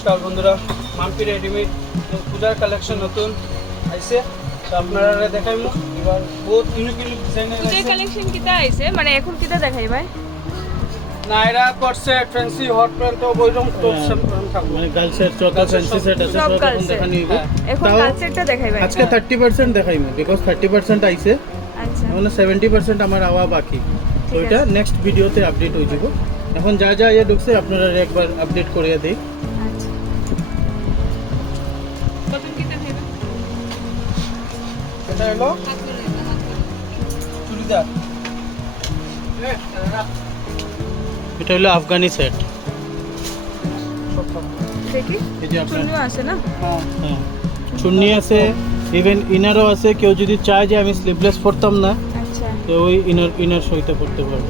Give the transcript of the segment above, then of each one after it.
নমস্কার বন্ধুরা মাম্পি রেডিমেড পূজার কালেকশন নতুন আইছে। তো আপনারা দেখাইমু। এবার বহুত ইউনিক ইউনিক ডিজাইনের পূজার কালেকশন কিতা আইছে? মানে এখন কিতা দেখাই ভাই? নাইরা করছে ফ্যান্সি হট প্যান্ট তো ওইরকম তো হ্যাঁ। থাকবে। মানে গার্লস এর যত ফ্যান্সি সেট আছে সব সব এখন এর। দেখা হ্যাঁ। এখন কালচারটা দেখাই ভাই। আজকে থার্টি পার্সেন্ট দেখাইমু। বিকজ থার্টি পার্সেন্ট আইছে। আচ্ছা। মানে সেভেন্টি পার্সেন্ট আমার আওয়া বাকি। তো এটা নেক্সট ভিডিওতে আপডেট হয়ে যাব। এখন যা যা ইয়ে ঢুকছে আপনারা একবার আপডেট করিয়ে দিই। এটা হলো চুড়িদার। এটা হলো আফগানি সেট। এই যে আপনার চুন্নিও হ্যাঁ হ্যাঁ। চুন্নি আছে ইভেন ইনারও আছে। কেউ যদি চায় যে আমি স্লিভলেস পরতাম না আচ্ছা। তো ওই ইনার ইনার সহিত পড়তে পারব।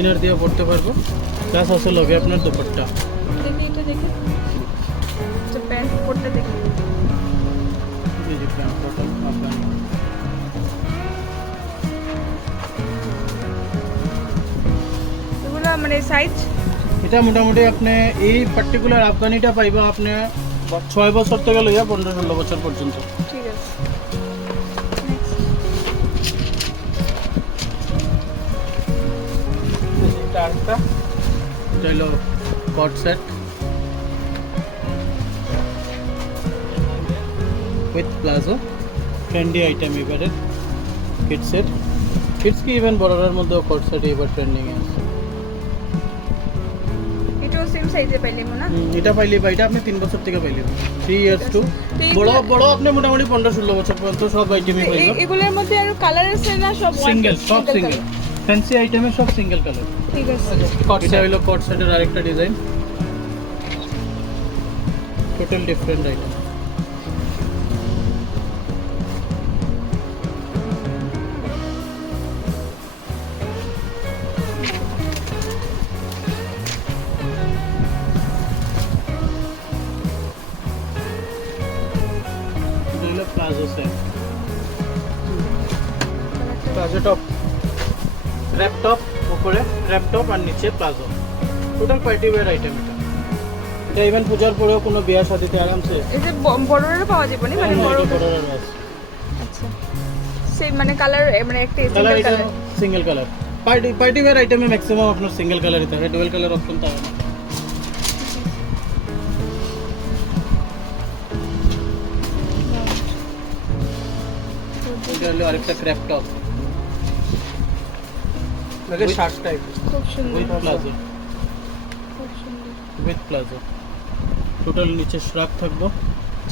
ইনার দিয়ে পড়তে পারব। প্লাস আছে লগে আপনার দুপাট্টা। মানে সাইজ এটা মোটামুটি আপনি এই পার্টিকুলার আফগানিটা পাইবা আপনি ছয় বছর থেকে লইয়া পনেরো ষোলো বছর পর্যন্ত। ঠিক আছে। এটা আরেকটা? এটা হলো coord set with palazzo trendy item এবারে। কিডসের কিডস কি ইভেন বড়রার মধ্যেও কট সেট এবার ট্রেন্ডিং আছে। সেম সাইজে পাইলাম না এটা পাইলে বা এটা আপনি তিন বছর থেকে পাইলে। থ্রি ইয়ার্স টু বড় বড় আপনি মোটামুটি পনেরো ষোলো বছর পর্যন্ত সব আইটেমই তো পাইবেন। এগুলোর মধ্যে আর কালার আছে না সব সিঙ্গেল সব সিঙ্গেল? ফ্যান্সি আইটেমে সব সিঙ্গেল কালার ঠিক আছে। কট এটা হলো কট সেটের আরেকটা design total different item palazzo top laptop উপরে ল্যাপটপ আর নিচে palazzo total party wear item এটা। এটা ইভেন পূজার পরেও কোনো বিয়া শাদিতে আরামসে। এটা ব- বড়রেরও পাওয়া যাবে না মানে হ্যাঁ, বড় এটা আছে। আচ্ছা। সেই মানে কালার মানে একটা single colour single colour party party wear আইটেমে ম্যাক্সিমাম আপনার সিঙ্গেল কালারই থাকে ডুয়েল কালার অপশন থাকে না। আরেকটা ক্র্যাপ টপ লাগে শার্ট টাইপ খুব সুন্দর। উইথ প্লাজো খুব সুন্দর। উইথ প্লাজো টোটাল নিচে শ্রাক থাকব।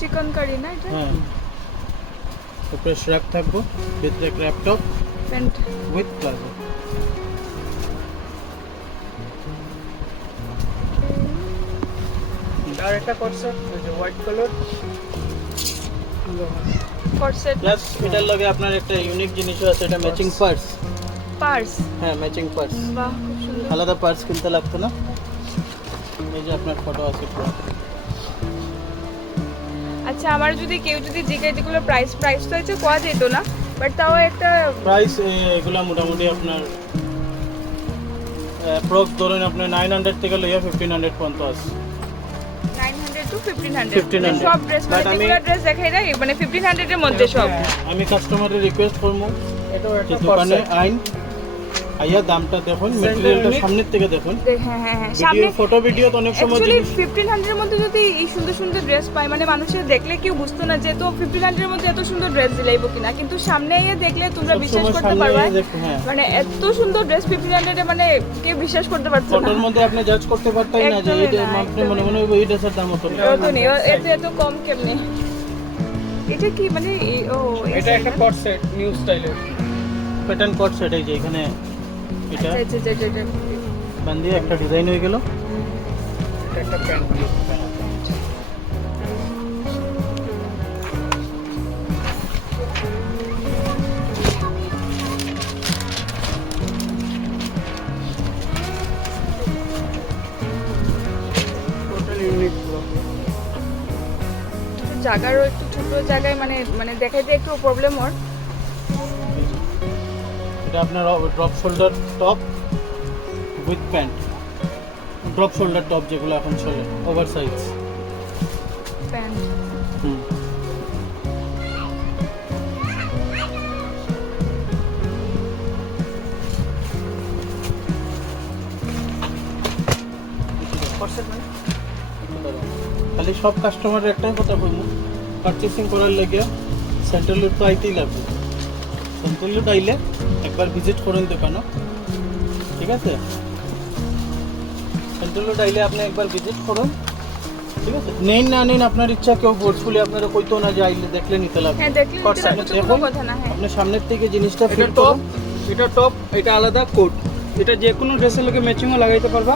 চিকন কারি না এটা? হ্যাঁ। উপরে শ্রাক থাকব। ভিতরে crop top pant with palazzo আর একটা যে হোয়াইট কালার কটসেট প্লাস এটার লগে আপনার একটা ইউনিক জিনিসও আছে এটা ম্যাচিং পার্স পার্স? হ্যাঁ ম্যাচিং পার্স বাহ খুব সুন্দর। আলাদা পার্স কিনতে লাগতো না? এই যে আপনার ফটো আছে পুরো। আচ্ছা আমার যদি কেউ যদি জিজ্ঞাসা এগুলো প্রাইস প্রাইস তো হচ্ছে কোয়া যেত না? বাট তাও একটা প্রাইস এগুলা মোটামুটি আপনার প্রক্স ধরেন আপনার নাইন হান্ড্রেড থেকে লইয়া ফিফটিন হান্ড্রেড পর্যন্ত আছে। Nine hundred to fifteen hundred 1500 সব ড্রেস মানে আমি- যেগুলো দেখাই না মানে ফিফটিন হান্ড্রেডের মধ্যে সব। আমি কাস্টমারের রিকোয়েস্ট করব এটাও দোকানে আইন। আইয়া দামটা দেখুন মেটেরিয়ালটা সামনের থেকে দেখুন। হ্যাঁ হ্যাঁ হ্যাঁ সামনে ফটো ভিডিও তো অনেক সময় জিনিস ফিফটিন হান্ড্রেডের মধ্যে যদি এই সুন্দর সুন্দর ড্রেস পায় মানে মানুষের দেখলে কেউ বুঝতো না যে তো ফিফটিন হান্ড্রেডের মধ্যে এত সুন্দর ড্রেস দিলাইবো কিনা? কিন্তু সামনে গিয়ে দেখলে তোমরা বিশ্বাস করতে পারবে। আইয়া হ্যাঁ। মানে এত সুন্দর ড্রেস ফিফটিন হান্ড্রেডে মানে কেউ বিশ্বাস করতে পারতো না। ফটোর মধ্যে আপনি জাজ করতে পারতেন না যে এটা আপনি মনে মনে ওই ড্রেসের দাম হতো না। এত নেই এত এত কম কেমনে? এটা কি মানে ও এটা একটা কট সেট নিউ স্টাইলের প্যাটার্ন কট সেট এই যে এখানে এটা? আচ্ছা আচ্ছা আচ্ছা, একটা ডিজাইন হয়ে গেল। একটা জায়গারও একটু ছোট জায়গায় মানে মানে দেখাইতে একটু প্রবলেম ওর। এটা আপনার drop shoulder top with pant drop shoulder top যেগুলো এখন চলে ওভার সাইজ প্যান্ট হুম। খালি সব কাস্টমারের একটাই কথা বলব। পারচেসিং করার লেগে সেন্ট্রাল রোড তো আইতেই লাগবে। রোড আইলে একবার ভিজিট করুন দোকানও ঠিক আছে? সেন্ট্রাল রোড আইলে আপনি একবার ভিজিট করুন। ঠিক আছে? নেন না নেন আপনার ইচ্ছা কেউ ফোর্সফুলি আপনারা কইতো না যে আইলে দেখলে নিতে লাগবে। হ্যাঁ হ্যাঁ। আপনি সামনের থেকে জিনিসটা এটা ফিল টপ এটা টপ এটা আলাদা কোট এটা যে কোনো ড্রেসের লগে ম্যাচিংও লাগাইতে পারবা।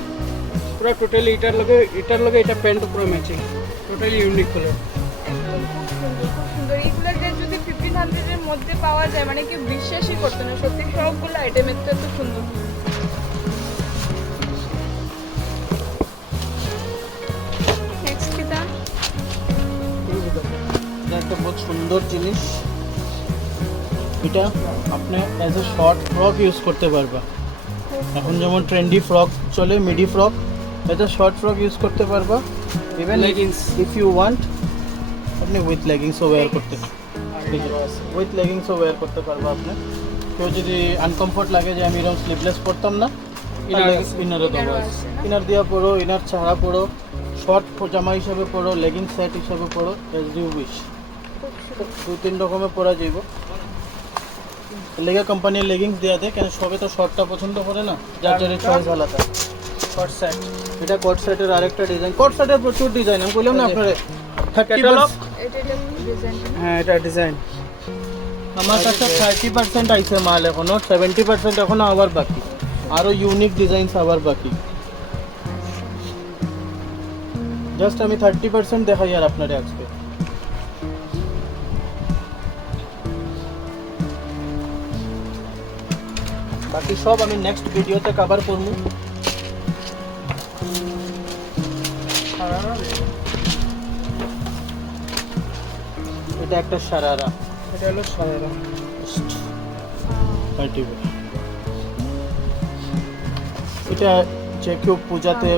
পুরো টোটালি এটার লগে এটার লগে এটা প্যান্ট পুরো ম্যাচিং টোটালি ইউনিক কালার হান্ড্রেডের মধ্যে পাওয়া যায় মানে কেউ বিশ্বাসই করতো না। সত্যি সবগুলো আইটেমের তো এত সুন্দর। এটা একটা বহুত সুন্দর জিনিস। এটা আপনি as a short frock use করতে পারবা। এখন যেমন ট্রেন্ডি ফ্রক চলে midi frock as a short frock use করতে পারবা। Even Leggings. If you want আপনি উইথ লেগিংসও ওয়্যার করতে উইথ লেগিংসও ওয়্যার করতে পারবা আপনি। কেউ যদি আনকমফোর্ট লাগে যে আমি এরকম স্লিভলেস পরতাম না। ইনারও দেবো। আছে ইনার দিয়া পরো ইনার ছাড়া পরো শর্ট জামা হিসাবে পরো লেগিং সেট হিসাবে পরো এজ ইউ উইশ দুই তিন রকমের পরা যাইব। লেগা কোম্পানির লেগিংস দেওয়া দেয় কেন সবে তো শর্টটা পছন্দ করে না যার যার চয়েস আলাদা শর্ট সেট এটা কট সেটের আরেকটা ডিজাইন কট সেটের প্রচুর ডিজাইন আমি বললাম না আপনার। থার্টি হ্যাঁ এটা ডিজাইন আমার কাছে থার্টি পার্সেন্ট আইছে মাল এখনও সেভেন্টি পার্সেন্ট এখনও আবার বাকি। আরও ইউনিক ডিজাইনস আবার বাকি। জাস্ট আমি থার্টি পার্সেন্ট দেখাই আর আপনারে আজকে। বাকি সব আমি নেক্সট ভিডিওতে কভার করব। এটা একটা সারারা। এটা হলো সাদারা পার্টি এটা যে কেউ পূজাতে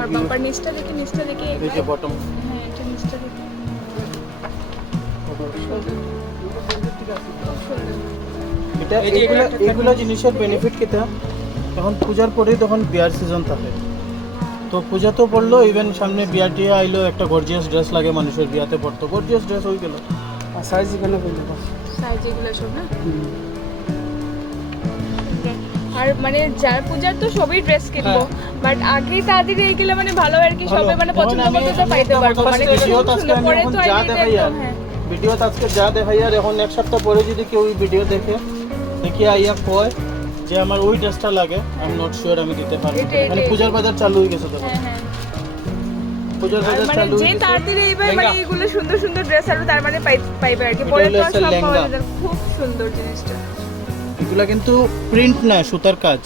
নিচটা দেখি নিচটা দেখি এই যে বটম হ্যাঁ এটা নিচটা দেখি। এটা এগুলো এগুলো জিনিসের বেনিফিট কিটা এখন পূজার পরেই তখন বিয়ার সিজন থাকে তো পূজা তো পড়ল ইভেন সামনে বিয়া টিয়া আইলো একটা গর্জিয়াস ড্রেস লাগে মানুষের বিয়াতে পড়তো। গর্জিয়াস ড্রেস হয়ে গেল। সাইজ এখানে পেয়ে যাব সাইজ এগুলো সব না? আর মানে যার পূজার তো সবই ড্রেস কিনবো। বাট তাড়াতাড়ি এইগুলো মানে ভালো আর কি সবে মানে পছন্দ মতো তো পাইতে পারব। মানে ভিডিও সুন্দর পরে তো যা দেখাই আর। একদম হ্যাঁ ভিডিও আজকে যা দেখাই আর এখন এক সপ্তাহ পরে যদি কেউ ওই ভিডিও দেখে দেখি আইয়া কয় যে আমার ওই ড্রেসটা লাগে আই এম নট শিওর আমি দিতে পারব মানে পূজার বাজার চালু হয়ে গেছে তো হ্যাঁ হ্যাঁ। পূজার বাজার মানে চালু যে তাড়াতাড়ি এইবার মানে এগুলো সুন্দর সুন্দর ড্রেস আর তার মানে পাইবে আর কি। পরে তো সব পাওয়া লেহেঙ্গা। খুব সুন্দর জিনিসটা। এগুলা কিন্তু প্রিন্ট না সুতার কাজ।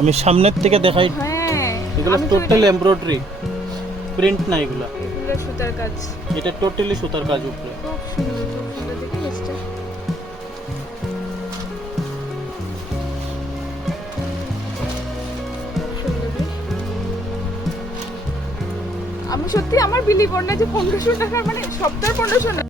আমি সামনের থেকে দেখাই। হ্যাঁ। এগুলো টোটাল এমব্রয়ডারি প্রিন্ট না এগুলা। এগুলো সুতার কাজ। এটা টোটালি সুতার কাজ উপরে। খুব সুন্দর। আমি সত্যি আমার বিলি না যে পনেরোশো টাকা মানে সপ্তাহে পনেরোশো